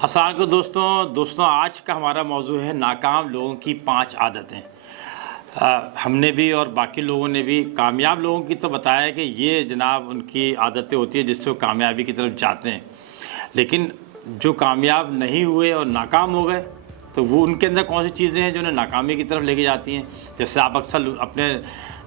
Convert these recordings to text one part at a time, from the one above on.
السلام علیکم دوستوں آج کا ہمارا موضوع ہے ناکام لوگوں کی 5 عادتیں۔ ہم نے بھی اور باقی لوگوں نے بھی کامیاب لوگوں کی تو بتایا ہے کہ یہ جناب ان کی عادتیں ہوتی ہیں جس سے وہ کامیابی کی طرف جاتے ہیں، لیکن جو کامیاب نہیں ہوئے اور ناکام ہو گئے تو وہ ان کے اندر کون سی چیزیں ہیں جو انہیں ناکامی کی طرف لے کے جاتی ہیں۔ جیسے آپ اکثر اپنے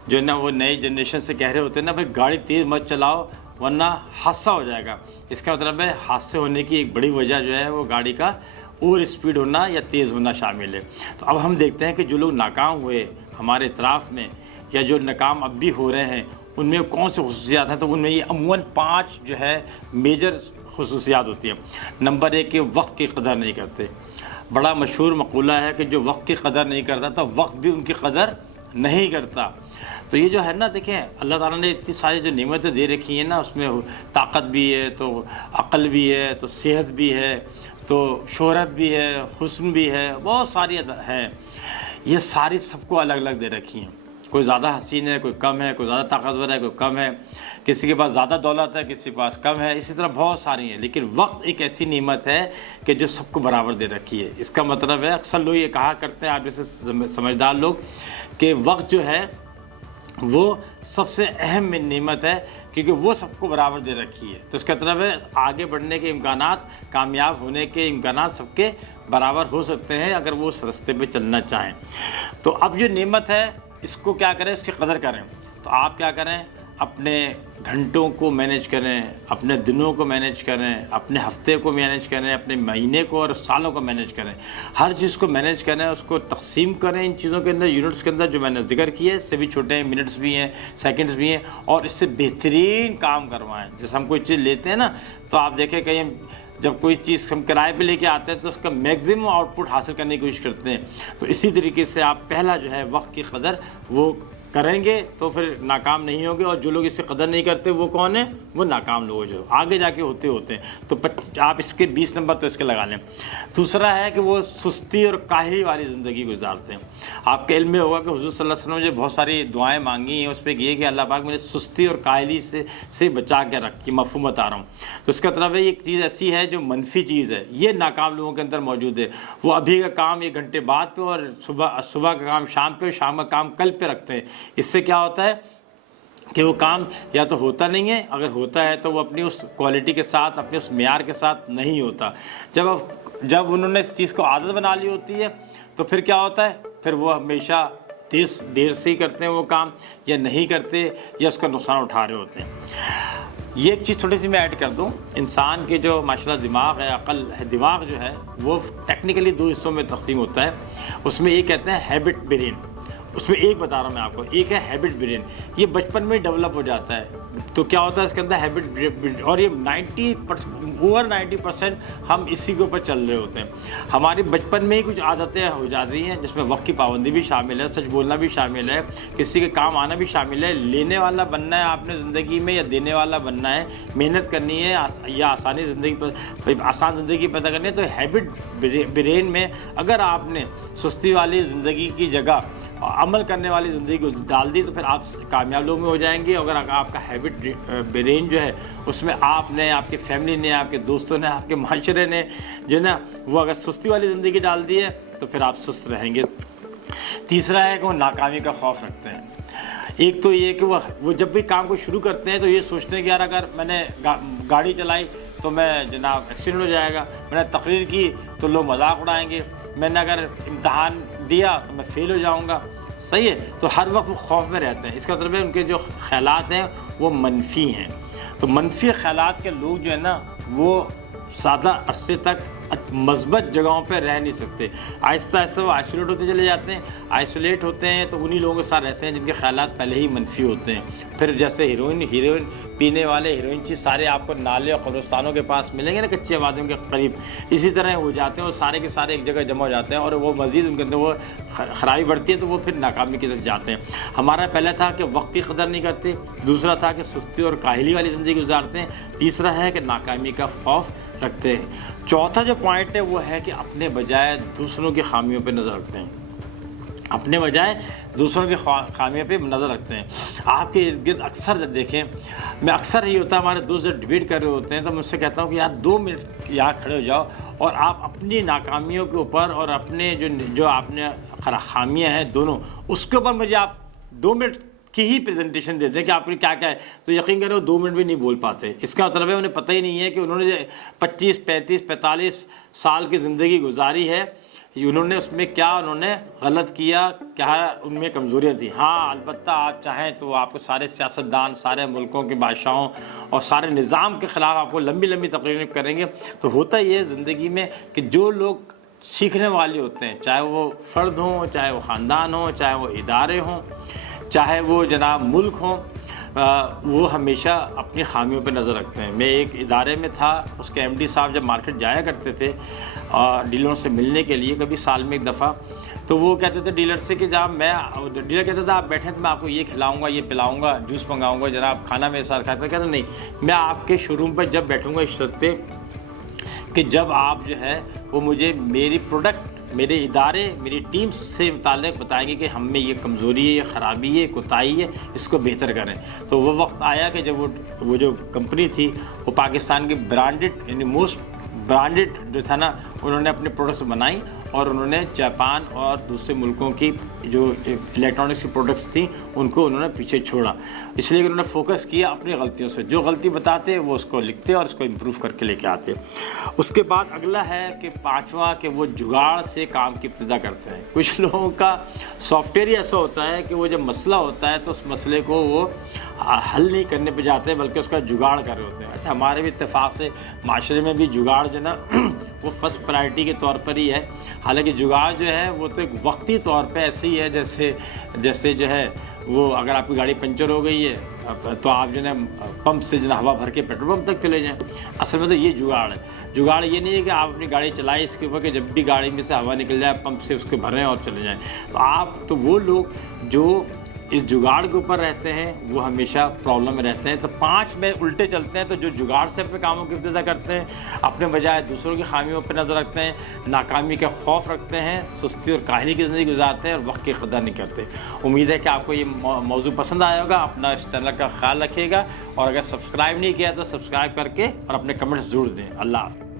جو ہے نا وہ نئی جنریشن سے کہہ رہے ہوتے ہیں نا، بھائی گاڑی تیز مت چلاؤ ورنہ حادثہ ہو جائے گا۔ اس کا مطلب ہے حادثے ہونے کی ایک بڑی وجہ جو ہے وہ گاڑی کا اوور اسپیڈ ہونا یا تیز ہونا شامل ہے۔ تو اب ہم دیکھتے ہیں کہ جو لوگ ناکام ہوئے ہمارے اطراف میں یا جو ناکام اب بھی ہو رہے ہیں ان میں کون سے خصوصیات ہیں، تو ان میں یہ عموماً 5 جو ہے میجر خصوصیات ہوتی ہیں۔ نمبر 1 کہ وقت کی قدر نہیں کرتے۔ بڑا مشہور مقولہ ہے کہ جو وقت کی قدر نہیں کرتا تو وقت بھی ان کی قدر نہیں کرتا۔ تو یہ جو ہے نا، دیکھیں اللہ تعالیٰ نے اتنی ساری جو نعمتیں دے رکھی ہیں نا، اس میں طاقت بھی ہے، تو عقل بھی ہے، تو صحت بھی ہے، تو شہرت بھی ہے، حسن بھی ہے، بہت ساری ہیں۔ یہ ساری سب کو الگ الگ دے رکھی ہیں۔ کوئی زیادہ حسین ہے، کوئی کم ہے، کوئی زیادہ طاقتور ہے، کوئی کم ہے، کسی کے پاس زیادہ دولت ہے، کسی کے پاس کم ہے، اسی طرح بہت ساری ہیں۔ لیکن وقت ایک ایسی نعمت ہے کہ جو سب کو برابر دے رکھی ہے۔ اس کا مطلب ہے اکثر لوگ یہ کہا کرتے ہیں، آپ جیسے سمجھدار لوگ، کہ وقت جو ہے وہ سب سے اہم نعمت ہے کیونکہ وہ سب کو برابر دے رکھی ہے۔ تو اس کا مطلب ہے آگے بڑھنے کے امکانات، کامیاب ہونے کے امکانات سب کے برابر ہو سکتے ہیں اگر وہ اس راستے پہ چلنا چاہیں۔ تو اب جو نعمت ہے اس کو کیا کریں، اس کی قدر کریں۔ تو آپ کیا کریں، اپنے گھنٹوں کو مینیج کریں، اپنے دنوں کو مینیج کریں، اپنے ہفتے کو مینیج کریں، اپنے مہینے کو اور سالوں کو مینیج کریں۔ ہر چیز کو مینیج کریں، اس کو تقسیم کریں ان چیزوں کے اندر، یونٹس کے اندر جو میں نے ذکر کیے، اس سے بھی چھوٹے ہیں، منٹس بھی ہیں، سیکنڈز بھی ہیں، اور اس سے بہترین کام کروائیں۔ جیسے ہم کوئی چیز لیتے ہیں نا، تو آپ دیکھیں کہیں جب کوئی چیز ہم کرائے پہ لے کے آتے ہیں تو اس کا میگزیمم آؤٹ پٹ حاصل کرنے کی کوشش کرتے ہیں۔ تو اسی طریقے سے آپ پہلا جو ہے وقت کی قدر وہ کریں گے تو پھر ناکام نہیں ہوں گے، اور جو لوگ اس کی قدر نہیں کرتے وہ کون ہیں، وہ ناکام لوگ جو آگے جا کے ہوتے ہیں۔ تو آپ اس کے 20 نمبر تو اس کے لگا لیں۔ دوسرا ہے کہ وہ سستی اور کاہلی والی زندگی گزارتے ہیں۔ آپ کے علم میں ہوگا کہ حضور صلی اللہ علیہ وسلم نے جو بہت ساری دعائیں مانگی ہیں، اس پہ یہ کہ اللہ پاک مجھے سستی اور کاہلی سے بچا کے رکھ، یہ مفہوم بتا رہا ہوں۔ تو اس کا مطلب ہے ایک چیز ایسی ہے جو منفی چیز ہے، یہ ناکام لوگوں کے اندر موجود ہے۔ وہ ابھی کا کام 1 گھنٹے بعد پہ، اور صبح کا کام شام پہ، شام کا کام کل پہ رکھتے ہیں۔ اس سے کیا ہوتا ہے کہ وہ کام یا تو ہوتا نہیں ہے، اگر ہوتا ہے تو وہ اپنی اس کوالٹی کے ساتھ، اپنے اس معیار کے ساتھ نہیں ہوتا۔ جب انہوں نے اس چیز کو عادت بنا لی ہوتی ہے تو پھر کیا ہوتا ہے، پھر وہ ہمیشہ دیر سے ہی کرتے ہیں وہ کام، یا نہیں کرتے، یا اس کا نقصان اٹھا رہے ہوتے ہیں۔ یہ ایک چیز تھوڑی سی میں ایڈ کر دوں، انسان کے جو ماشاءاللہ دماغ ہے، عقل ہے، دماغ جو ہے وہ ٹیکنیکلی 2 حصوں میں تقسیم ہوتا ہے۔ اس میں ایک کہتے ہیں ہیبٹ برین، اس میں ایک بتا رہا ہوں میں آپ کو، ایک ہے ہیبٹ برین، یہ بچپن میں ڈیولپ ہو جاتا ہے۔ تو کیا ہوتا ہے اس کے اندر ہیبٹ برین، اور یہ 90% ہم اسی کے اوپر چل رہے ہوتے ہیں۔ ہماری بچپن میں ہی کچھ عادتیں ہو جاتی ہیں جس میں وقت کی پابندی بھی شامل ہے، سچ بولنا بھی شامل ہے، کسی کے کام آنا بھی شامل ہے۔ لینے والا بننا ہے آپ نے زندگی میں یا دینے والا بننا ہے، محنت کرنی ہے یا آسان زندگی پیدا کرنی ہے۔ تو ہیبٹ برین میں اگر آپ نے سستی والی زندگی کی جگہ عمل کرنے والی زندگی کو ڈال دی تو پھر آپ کامیاب لوگوں میں ہو جائیں گے۔ اگر آپ کا ہیبٹ برین جو ہے اس میں آپ نے، آپ کی فیملی نے، آپ کے دوستوں نے، آپ کے معاشرے نے جو ہے نا وہ اگر سستی والی زندگی ڈال دی ہے تو پھر آپ سست رہیں گے۔ تیسرا ہے کہ وہ ناکامی کا خوف رکھتے ہیں۔ ایک تو یہ کہ وہ جب بھی کام کو شروع کرتے ہیں تو یہ سوچتے ہیں کہ یار اگر میں نے گاڑی چلائی تو میں جناب ایکسیڈنٹ ہو جائے گا، میں نے تقریر کی تو لوگ مذاق اڑائیں گے، میں نے اگر امتحان دیا تو میں فیل ہو جاؤں گا، صحیح ہے۔ تو ہر وقت وہ خوف میں رہتے ہیں۔ اس کا مطلب ہے ان کے جو خیالات ہیں وہ منفی ہیں۔ تو منفی خیالات کے لوگ جو ہے نا وہ زیادہ عرصے تک مثبت جگہوں پہ رہ نہیں سکتے، آہستہ آہستہ وہ آئسولیٹ ہوتے چلے جاتے ہیں۔ آئسولیٹ ہوتے ہیں تو انہی لوگوں کے ساتھ رہتے ہیں جن کے خیالات پہلے ہی منفی ہوتے ہیں۔ پھر جیسے ہیروئن پینے والے، ہیروئن چیز سارے آپ کو نالے اور قبرستانوں کے پاس ملیں گے نا، کچی آبادیوں کے قریب، اسی طرح ہو جاتے ہیں، وہ سارے کے سارے ایک جگہ جمع ہو جاتے ہیں، اور وہ مزید ان کے اندر وہ خرابی بڑھتی ہے تو وہ پھر ناکامی کی طرف جاتے ہیں۔ ہمارا پہلا تھا کہ وقت کی قدر نہیں کرتے، دوسرا تھا کہ سستی اور کاہلی والی زندگی گزارتے ہیں، تیسرا ہے کہ ناکامی کا خوف رکھتے ہیں۔ چوتھا جو پوائنٹ ہے وہ ہے کہ اپنے بجائے دوسروں کی خامیوں پہ نظر رکھتے ہیں، اپنے بجائے دوسروں کی خامیوں پہ نظر رکھتے ہیں۔ آپ کے ارد گرد اکثر جب دیکھیں، میں اکثر یہ ہوتا ہے ہمارے دوست جب ڈیبیٹ کر رہے ہوتے ہیں تو میں اس سے کہتا ہوں کہ یار 2 منٹ یہاں کھڑے ہو جاؤ اور آپ اپنی ناکامیوں کے اوپر اور اپنے جو آپ نے خامیاں ہیں دونوں، اس کے اوپر مجھے آپ 2 منٹ کی ہی پریزنٹیشن دیتے ہیں کہ آپ نے کیا کیا ہے، تو یقین کریں وہ 2 منٹ بھی نہیں بول پاتے۔ اس کا مطلب ہے انہیں پتہ ہی نہیں ہے کہ انہوں نے 25 35 45 سال کی زندگی گزاری ہے، انہوں نے اس میں کیا انہوں نے غلط کیا، کیا ان میں کمزوریاں تھیں۔ ہاں البتہ آپ چاہیں تو آپ کو سارے سیاستدان، سارے ملکوں کے بادشاہوں اور سارے نظام کے خلاف آپ کو لمبی لمبی تقریریں کریں گے، تو ہوتا یہ ہے زندگی میں کہ جو لوگ سیکھنے والے ہوتے ہیں، چاہے وہ فرد ہوں، چاہے وہ خاندان ہوں، چاہے وہ ادارے ہوں، چاہے وہ جناب ملک ہوں، وہ ہمیشہ اپنی خامیوں پہ نظر رکھتے ہیں۔ میں ایک ادارے میں تھا، اس کے ایم ڈی صاحب جب مارکیٹ جایا کرتے تھے ڈیلروں سے ملنے کے لیے کبھی سال میں ایک دفعہ، تو وہ کہتے تھے ڈیلر سے کہ جناب ڈیلر کہتا تھا آپ بیٹھیں تو میں آپ کو یہ کھلاؤں گا، یہ پلاؤں گا، جوس منگاؤں گا، جناب کھانا میرے ساتھ کھاتے، کہتے نہیں، میں آپ کے شو روم پہ جب بیٹھوں گا اس شرط پہ کہ جب آپ جو ہے وہ مجھے میری پروڈکٹ، میرے ادارے، میری ٹیم سے متعلق بتائیں گے کہ ہم میں یہ کمزوری ہے، یہ خرابی ہے، کوتاہی ہے، اس کو بہتر کریں۔ تو وہ وقت آیا کہ جب وہ جو کمپنی تھی وہ پاکستان کی برانڈڈ یعنی موسٹ برانڈڈ جو تھا نا، انہوں نے اپنے پروڈکٹس بنائی اور انہوں نے جاپان اور دوسرے ملکوں کی جو الیکٹرانکس کی پروڈکٹس تھیں ان کو انہوں نے پیچھے چھوڑا، اس لیے کہ انہوں نے فوکس کیا اپنی غلطیوں سے، جو غلطی بتاتے وہ اس کو لکھتے اور اس کو امپروو کر کے لے کے آتے۔ اس کے بعد اگلا ہے کہ 5واں کہ وہ جگاڑ سے کام کی ابتدا کرتے ہیں۔ کچھ لوگوں کا سافٹ ویئر ایسا ہوتا ہے کہ وہ جب مسئلہ ہوتا ہے تو اس مسئلے کو وہ حل نہیں کرنے پہ جاتے بلکہ اس کا جگاڑ کر رہے ہوتے ہیں۔ اچھا ہمارے بھی اتفاق سے معاشرے میں بھی جگاڑ جو نا وہ فرسٹ پرائرٹی کے طور پر ہی ہے، حالانکہ جگاڑ جو ہے وہ تو ایک وقتی طور پہ ایسے ہی ہے جیسے جو ہے وہ اگر آپ کی گاڑی پنچر ہو گئی ہے تو آپ جو ہے پمپ سے جو ہے ہوا بھر کے پیٹرول پمپ تک چلے جائیں، اصل میں تو یہ جگاڑ ہے۔ جگاڑ یہ نہیں ہے کہ آپ اپنی گاڑی چلائیں اس کے اوپر کہ جب بھی گاڑی میں سے ہوا نکل جائے پمپ سے اس کو بھریں اور چلے جائیں۔ تو وہ لوگ جو اس جگاڑ کے اوپر رہتے ہیں وہ ہمیشہ پرابلم میں رہتے ہیں۔ تو 5 میں الٹے چلتے ہیں، تو جو جگاڑ سے اپنے کاموں کی ابتدا کرتے ہیں، اپنے بجائے دوسروں کی خامیوں پہ نظر رکھتے ہیں، ناکامی کا خوف رکھتے ہیں، سستی اور کاہلی کی زندگی گزارتے ہیں اور وقت کی قدر نہیں کرتے۔ امید ہے کہ آپ کو یہ موضوع پسند آیا ہوگا۔ اپنا اس چینل کا خیال رکھیے گا اور اگر سبسکرائب نہیں کیا تو سبسکرائب کر کے اور اپنے کمنٹس ضرور دیں۔ اللہ حافظ۔